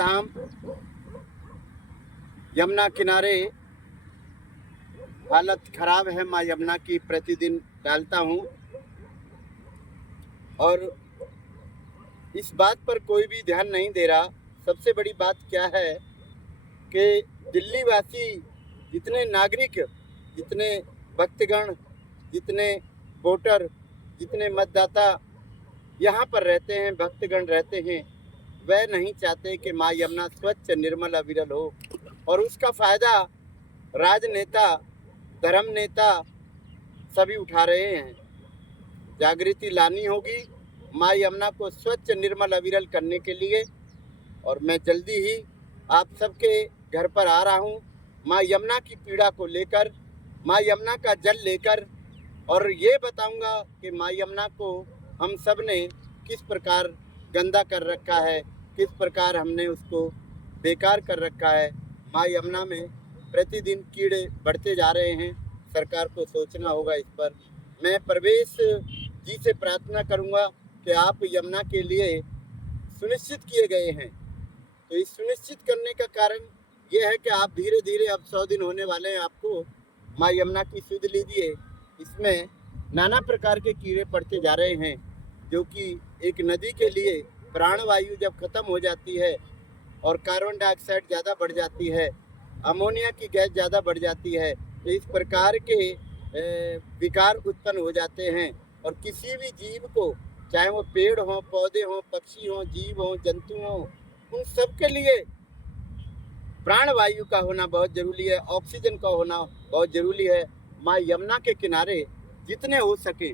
धाम यमुना किनारे हालत खराब है। माँ यमुना की प्रतिदिन डालता हूँ और इस बात पर कोई भी ध्यान नहीं दे रहा। सबसे बड़ी बात क्या है कि दिल्ली वासी, जितने नागरिक, जितने भक्तगण, जितने वोटर, जितने मतदाता यहाँ पर रहते हैं, भक्तगण रहते हैं, वह नहीं चाहते कि माँ यमुना स्वच्छ, निर्मल, अविरल हो। और उसका फायदा राजनेता, धर्म नेता सभी उठा रहे हैं। जागृति लानी होगी माँ यमुना को स्वच्छ, निर्मल, अविरल करने के लिए। और मैं जल्दी ही आप सबके घर पर आ रहा हूँ माँ यमुना की पीड़ा को लेकर, माँ यमुना का जल लेकर, और ये बताऊंगा कि माँ यमुना को हम सब ने किस प्रकार गंदा कर रखा है, किस प्रकार हमने उसको बेकार कर रखा है। माँ यमुना में प्रतिदिन कीड़े बढ़ते जा रहे हैं, सरकार को सोचना होगा इस पर। मैं प्रवेश जी से प्रार्थना करूंगा कि आप यमुना के लिए सुनिश्चित किए गए हैं, तो इस सुनिश्चित करने का कारण ये है कि आप धीरे धीरे, अब 100 दिन होने वाले हैं आपको माँ यमुना की सुध लीजिए। इसमें नाना प्रकार के कीड़े पड़ते जा रहे हैं, जो कि एक नदी के लिए प्राणवायु जब खत्म हो जाती है और कार्बन डाइऑक्साइड ज़्यादा बढ़ जाती है, अमोनिया की गैस ज़्यादा बढ़ जाती है, तो इस प्रकार के विकार उत्पन्न हो जाते हैं। और किसी भी जीव को, चाहे वो पेड़ हो, पौधे हो, पक्षी हो, जीव हो, जंतु हो, उन सब के लिए प्राणवायु का होना बहुत जरूरी है, ऑक्सीजन का होना बहुत जरूरी है। माँ यमुना के किनारे जितने हो सके,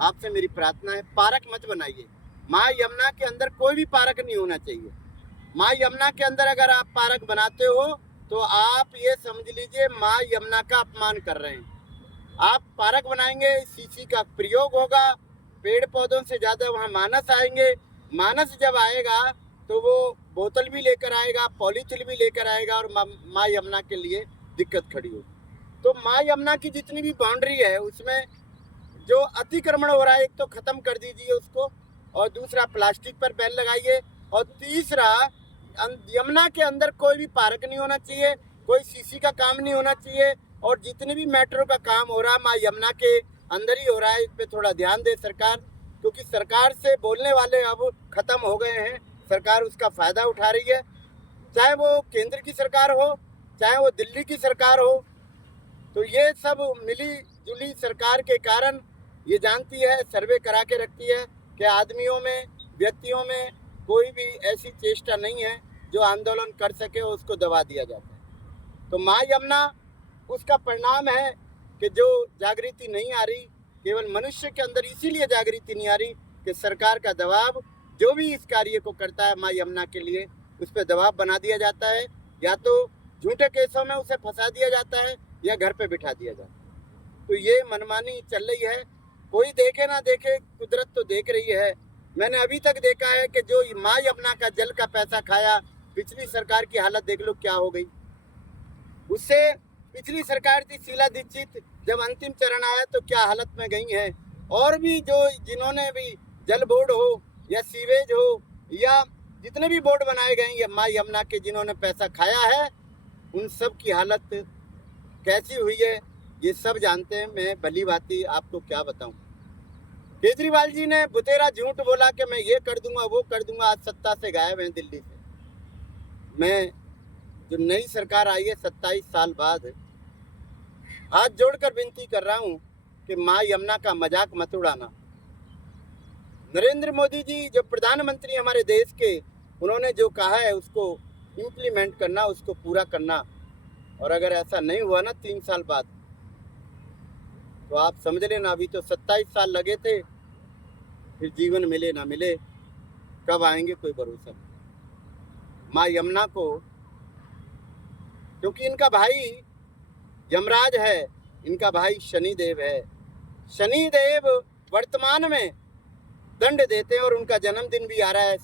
आपसे मेरी प्रार्थना है, पार्क मत बनाइए। माँ यमुना के अंदर कोई भी पार्क नहीं होना चाहिए। माँ यमुना के अंदर अगर आप पार्क बनाते हो तो आप ये समझ लीजिए माँ यमुना का अपमान कर रहे हैं। आप पार्क बनाएंगे, सीसी का प्रयोग होगा, पेड़ पौधों से ज्यादा वहाँ मानस आएंगे। मानस जब आएगा तो वो बोतल भी लेकर आएगा, पॉलीथिन भी लेकर आएगा, और माँ यमुना के लिए दिक्कत खड़ी होगी। तो माँ यमुना की जितनी भी बाउंड्री है उसमें जो अतिक्रमण हो रहा है, एक तो खत्म कर दीजिए उसको, और दूसरा प्लास्टिक पर बैन लगाइए, और तीसरा यमुना के अंदर कोई भी पार्क नहीं होना चाहिए, कोई सीसी का काम नहीं होना चाहिए, और जितने भी मेट्रो का काम हो रहा है माँ यमुना के अंदर ही हो रहा है। इस पे थोड़ा ध्यान दे सरकार, क्योंकि सरकार से बोलने वाले अब खत्म हो गए हैं। सरकार उसका फायदा उठा रही है, चाहे वो केंद्र की सरकार हो, चाहे वो दिल्ली की सरकार हो। तो ये सब मिली जुली सरकार के कारण ये जानती है, सर्वे करा के रखती है कि आदमियों में, व्यक्तियों में कोई भी ऐसी चेष्टा नहीं है जो आंदोलन कर सके, उसको दबा दिया जाता है। तो माँ यमुना उसका परिणाम है कि जो जागृति नहीं आ रही, केवल मनुष्य के अंदर इसीलिए जागृति नहीं आ रही कि सरकार का दबाव, जो भी इस कार्य को करता है माँ यमुना के लिए, उस पर दबाव बना दिया जाता है, या तो झूठे केसों में उसे फंसा दिया जाता है या घर पे बिठा दिया जाता है। तो ये मनमानी चल रही है। कोई देखे ना देखे, कुदरत तो देख रही है। मैंने अभी तक देखा है कि जो माँ यमुना का जल का पैसा खाया, पिछली सरकार की हालत देख लो क्या हो गई। उससे पिछली सरकार थी शीला दीक्षित, जब अंतिम चरण आया तो क्या हालत में गई है। और भी जो जिन्होंने भी जल बोर्ड हो या सीवेज हो या जितने भी बोर्ड बनाए गए हैं माँ यमुना के, जिन्होंने पैसा खाया है, उन सब की हालत कैसी हुई है ये सब जानते हैं। मैं भली भांति आपको क्या बताऊं। केजरीवाल जी ने बुतेरा झूठ बोला कि मैं ये कर दूंगा, वो कर दूंगा, आज सत्ता से गायब हैं दिल्ली से। मैं, जो नई सरकार आई है 27 साल बाद, हाथ जोड़कर विनती कर रहा हूं कि माँ यमुना का मजाक मत उड़ाना। नरेंद्र मोदी जी जो प्रधानमंत्री हमारे देश के, उन्होंने जो कहा है उसको इम्प्लीमेंट करना, उसको पूरा करना। और अगर ऐसा नहीं हुआ ना 3 साल बाद, तो आप समझ लेना अभी तो 27 साल लगे थे, फिर जीवन मिले ना मिले, कब आएंगे कोई भरोसा नहीं। माँ यमुना को, क्योंकि इनका भाई यमराज है, इनका भाई शनिदेव है। शनिदेव वर्तमान में दंड देते हैं, और उनका जन्मदिन भी आ रहा है,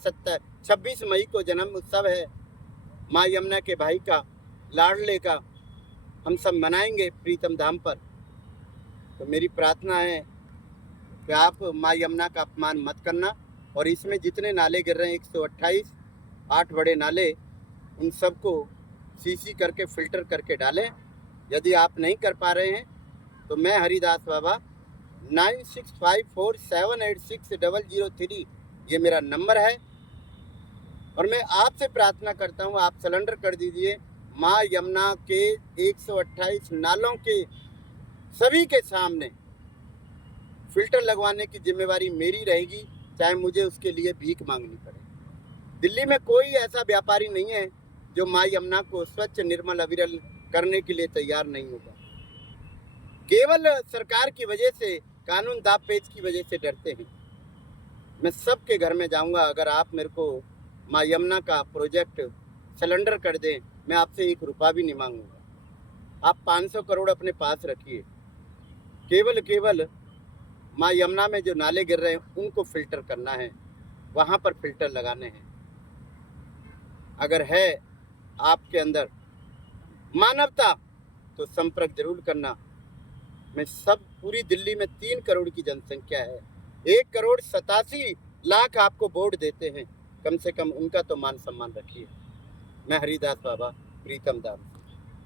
26 मई को जन्म उत्सव है माँ यमुना के भाई का, लाडले का। हम सब मनाएंगे प्रीतम धाम पर। तो मेरी प्रार्थना है कि आप माँ यमुना का अपमान मत करना। और इसमें जितने नाले गिर रहे हैं 128, 8 बड़े नाले, उन सबको सीसी करके फिल्टर करके डालें। यदि आप नहीं कर पा रहे हैं तो मैं हरिदास बाबा 9654786003 ये मेरा नंबर है, और मैं आपसे प्रार्थना करता हूँ आप सिलेंडर कर दीजिए। माँ यमुना के 128 नालों के सभी के सामने फिल्टर लगवाने की जिम्मेवारी मेरी रहेगी, चाहे मुझे उसके लिए भीख मांगनी पड़े। दिल्ली में कोई ऐसा व्यापारी नहीं है जो माँ यमुना को स्वच्छ निर्मल अविरल करने के लिए तैयार नहीं होगा। केवल सरकार की वजह से, कानून दाव पेच की वजह से डरते हैं। मैं सबके घर में जाऊंगा, अगर आप मेरे को माँ यमुना का प्रोजेक्ट सिलेंडर कर दें, मैं आपसे 1 रुपया भी नहीं मांगूंगा। आप 500 करोड़ अपने पास रखिए, केवल माँ यमुना में जो नाले गिर रहे हैं उनको फिल्टर करना है, वहां पर फिल्टर लगाने हैं। अगर है आपके अंदर मानवता तो संपर्क जरूर करना। मैं सब पूरी दिल्ली में 3 करोड़ की जनसंख्या है, 1,87,00,000 आपको वोट देते हैं, कम से कम उनका तो मान सम्मान रखिए। मैं हरिदास बाबा, प्रीतम दास।